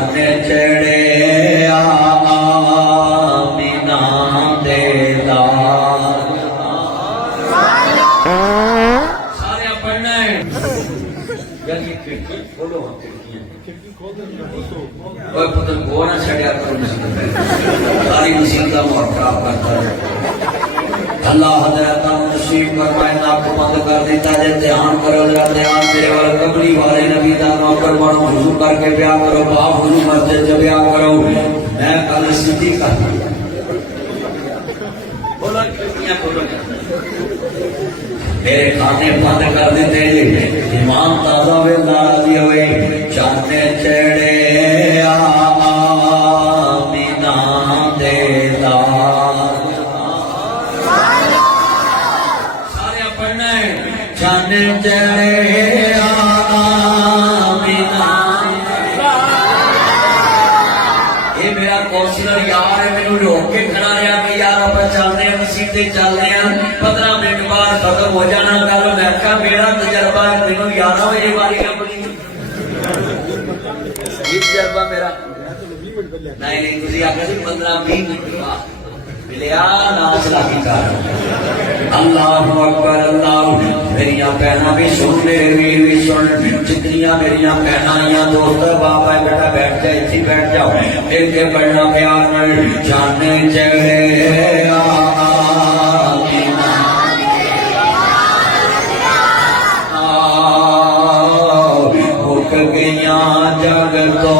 چانے چڑے آمینہ دے لال سارے پڑھنا ہے جلدی کھڑکی کھولو ہم کھڑکیاں کوئی پتن گونا چھڑیا کرو مصیبت ساری مصیبت محتراب کرتا ہے اللہ حضرت نصیب فرمائے ناک بند کر دیتا جے دھیان کرو ذرا دھیان تیرے والے قبری والے نبی دا نوکر بنو وضو کر کے بیان کرو باپ وضو مسجد سے بیان کرو میں کل صدیق کر بولا کھڑکیاں کھولو میرے کھانے بند کر دیتے امام تازہ ویلدہ راضی ہوئے چانے چڑے آمینہ دے لال سارے پڑھنا ہے چانے چڑے آمینہ یہ میرا کونسلر یار ہے میں نے روک کے کھڑا رہا کہ یار اپنے چلنے ہیں مسیحتے چلنے ہیں 15 منٹ بعد ختم ہو جانا گل میں کہا میرا تجربہ ہے تینوں 11 بجے باری اپنی یہ تجربہ میرا نہیں تھی آخر 15-20 منٹ بعد ملیا ناچلا کی کار اللہ اکبر اللہ میری بہنا بھی سن میرے ویر بھی سن جتنیاں میری بہنا یا دوست باپ ہے بیٹا بیٹھ جائے اتنی بیٹھ جاؤ ایک کے پڑھنا پیار نل جانے چڑے جگ تو